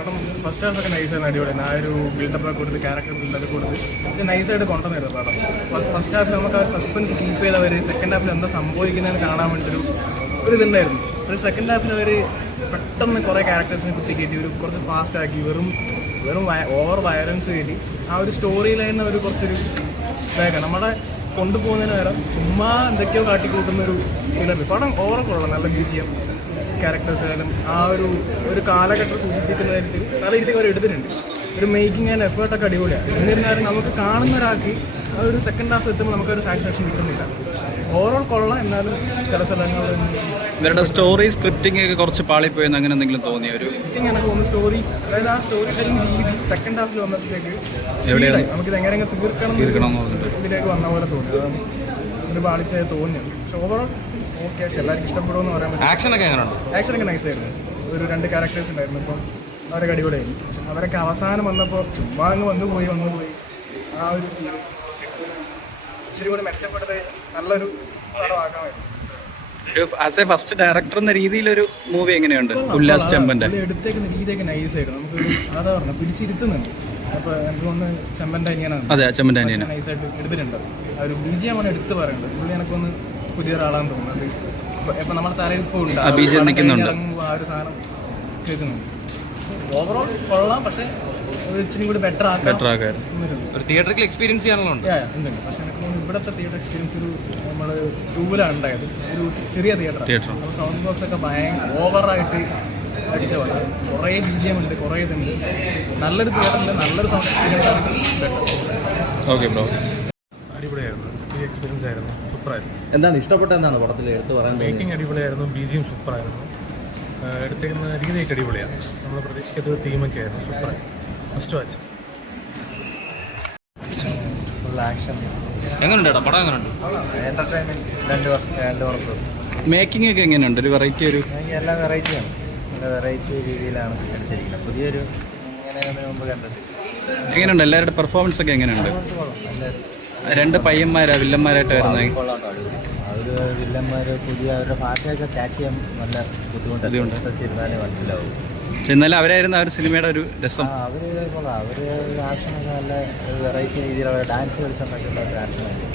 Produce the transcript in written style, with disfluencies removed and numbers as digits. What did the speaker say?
കാരണം ഫസ്റ്റ് ഹാഫൊക്കെ നൈസാണ്, അടിപൊളിയാണ്. ആ ഒരു ബിൽഡപ്പൊക്കെ കൊടുത്ത് ക്യാരക്ടർ ബിൽഡൊക്കെ കൊടുത്ത് നൈസായിട്ട് കൊണ്ടുവന്നിരുന്നു പടം. ഫസ്റ്റ് ഹാഫിൽ നമുക്ക് ആ സസ്പെൻസ് കീപ്പ് ചെയ്തവർ സെക്കൻഡ് ഹാഫിൽ എന്താ സംഭവിക്കുന്നതെന്ന് കാണാൻ വേണ്ടിയൊരു ഇതുണ്ടായിരുന്നു. ഒരു സെക്കൻഡ് ഹാഫിൽ അവർ പെട്ടെന്ന് കുറേ ക്യാരക്ടേഴ്സിനെ കുത്തിക്കയറ്റി ഒരു കുറച്ച് ഫാസ്റ്റാക്കി വെറും ഓവർ വയലൻസ് കയറ്റി ആ ഒരു സ്റ്റോറി ലൈനിന് ഒരു കുറച്ചൊരു ഇതാക്കാം നമ്മളെ കൊണ്ടുപോകുന്നതിന് നേരം ചുമ്മാ എന്തൊക്കെയോ കാട്ടിക്കൂട്ടുന്നൊരു ഫീലാണ്. പടം ഓവർ കൊള്ളാം, നല്ല മ്യൂസിയം ക്യാരക്ടേഴ്സ് ആയാലും ആ ഒരു കാലഘട്ടം സൂചിപ്പിക്കുന്ന തരത്തിൽ നല്ല രീതിക്ക് അവർ എടുത്തിട്ടുണ്ട്. ഒരു മേക്കിംഗ് ആൻഡ് എഫേർട്ടൊക്കെ അടിപൊളിയാണ്. എന്നിരുന്നാലും നമുക്ക് കാണുന്ന ഒരാൾക്ക് ആ ഒരു സെക്കൻഡ് ഹാഫ് എത്തുമ്പോൾ നമുക്കൊരു സാറ്റിസ്ഫാക്ഷൻ കിട്ടുന്നില്ല. ഓവറോൾ കൊള്ളാം, എന്നാലും ചില സ്ഥലങ്ങളിൽ ഇവരുടെ സ്റ്റോറി സ്ക്രിപ്റ്റിംഗ് ഒക്കെ കുറച്ച് പാളിപ്പോയെന്ന് അങ്ങനെ എന്തെങ്കിലും തോന്നിയ ഒരു എനിക്ക് തോന്നുന്നു. സ്റ്റോറി, അതായത് ആ സ്റ്റോറി ടെല്ലിംഗ് രീതി സെക്കൻഡ് ഹാഫിൽ വന്നപ്പോഴത്തേക്ക് നമുക്കിത് എങ്ങനെ തീർക്കണം ഇതിലേക്ക് വന്ന പോലെ തോന്നി. അതാണ് ഒരു പാളിച്ചായി തോന്നിയത്. പക്ഷെ ഓവറോൾ ഓക്കെ, പക്ഷെ എല്ലാവർക്കും ഇഷ്ടപ്പെടുമെന്ന് പറയാൻ പറ്റും. ആക്ഷനൊക്കെ നൈസായിരുന്നു. ഒരു 2 ക്യാരക്ടേഴ്സ് ഉണ്ടായിരുന്നു, ഇപ്പം അവരൊക്കെ അടിപൊളിയായിരുന്നു. പക്ഷെ അവരൊക്കെ അവസാനം വന്നപ്പോൾ ചുമ്മാ അങ്ങ് വന്നു പോയി ആ ഒരു ഫീൽ ഇച്ചിരി കൂടി മെച്ചപ്പെടുത്തി നല്ലൊരു പടമാക്കാമായിരുന്നു. ആസ് എ ഫസ്റ്റ് ഡയറക്ടർ എന്ന രീതിയിലൊരു മൂവി എങ്ങനെയുണ്ട്? ഉല്ലാസ് ചെമ്പന്റെ എടുത്തേക്കുന്ന രീതിയൊക്കെ നൈസായിരുന്നു. നമുക്ക് അതാ പറഞ്ഞു പിടിച്ചിരുത്തുന്നുണ്ട്. അപ്പോൾ എനിക്ക് തോന്നുന്നു ചെമ്പൻ്റെ അനിയനാണ്. അതെ, ചെമ്പന്റെ അനിയൻ നൈസായിട്ട് എടുത്തിട്ടുണ്ട്. ആ ഒരു ബിജിഎം ആണ് എടുത്ത് പറയുന്നത്. പുള്ളി എനിക്കൊന്ന് പുതിയൊരാളാന്ന് തോന്നുന്നത്. ഇപ്പം നമ്മുടെ തലയിൽ ഇപ്പോൾ ഉണ്ട് ആ ഒരു സാധനം കേൾക്കുന്നുണ്ട്. ഓവറോൾ കൊള്ളാം, പക്ഷേ ഇച്ചിരി കൂടി ബെറ്റർ ആക്കാൻ ഒരു തിയേറ്ററിൽ എക്സ്പീരിയൻസ് ചെയ്യാനുള്ള ഉണ്ട്. പക്ഷേ എനിക്ക് തോന്നുന്നു ഇവിടുത്തെ തിയേറ്റർ എക്സ്പീരിയൻസ് ഒരു നമ്മൾ ടൂവിലാണ് ഉണ്ടായത്. ഒരു ചെറിയ തിയേറ്റർ. അപ്പോൾ സൗണ്ട് ബോക്സ് ഒക്കെ ഭയങ്കര ഓവറായിട്ട് അടിച്ച പോലെ കുറേ BGM ഉണ്ട്, കുറേ ഇതുണ്ട്. നല്ലൊരു തിയേറ്ററിൽ നല്ലൊരു സൗണ്ട് എക്സ്പീരിയൻസ് ആണ് ബെറ്റർ. ഓക്കെ ബ്രോ, അടിപൊളിയായിരുന്നു. ഈ എക്സ്പീരിയൻസ് ആയിരുന്നു, സൂപ്പറായിരുന്നു. എന്താണ് ഇഷ്ടപ്പെട്ട എന്താണ് പടത്തിൽ എടുത്ത് പറയാൻ? മേക്കിംഗ് അടിപൊളിയായിരുന്നു, BGM സൂപ്പറായിരുന്നു, എടുത്തേക്കുന്ന രീതിയൊക്കെ അടിപൊളിയാണ്. നമ്മൾ പ്രതീക്ഷിക്കാത്ത തീമൊക്കെ ആയിരുന്നു, സൂപ്പറായി. First watch full action. എങ്ങനെയുണ്ട് പടം? എങ്ങനെയുണ്ട്? എൻ്റർടൈൻമെൻറ്റ് 2 വർഷം. മേക്കിംഗ് ഒക്കെ എങ്ങനെയുണ്ട്? ഒരു വെറൈറ്റി, എല്ലാം വെറൈറ്റിയാണ്. നല്ല വെറൈറ്റി രീതിയിലാണ് എടുത്തിരിക്കുന്നത്. പുതിയൊരു ഇങ്ങനെ മുമ്പ് കണ്ടിട്ട്. എങ്ങനെയുണ്ട്? എല്ലാവരുടെ പെർഫോമൻസ് ഒക്കെ എങ്ങനെയുണ്ട്? 2 പയ്യന്മാരാ വില്ലന്മാരായിട്ട് വരുന്നത്. അവർ വില്ലന്മാർ പുതിയ അവരുടെ ഭാഷയൊക്കെ ക്യാച്ച് ചെയ്യാൻ നല്ല ബുദ്ധിമുട്ടിരുന്നാലേ മനസ്സിലാവും. പക്ഷെ എന്നാലും അവരായിരുന്നു ആ ഒരു സിനിമയുടെ ഒരു രസം. അവർ കൊള്ളാം. അവർ ആക്ഷനൊക്കെ നല്ല വെറൈറ്റി രീതിയിൽ അവർ ഡാൻസ് കളിച്ചുണ്ടാക്കിയുള്ള ആക്ഷനൊക്കെ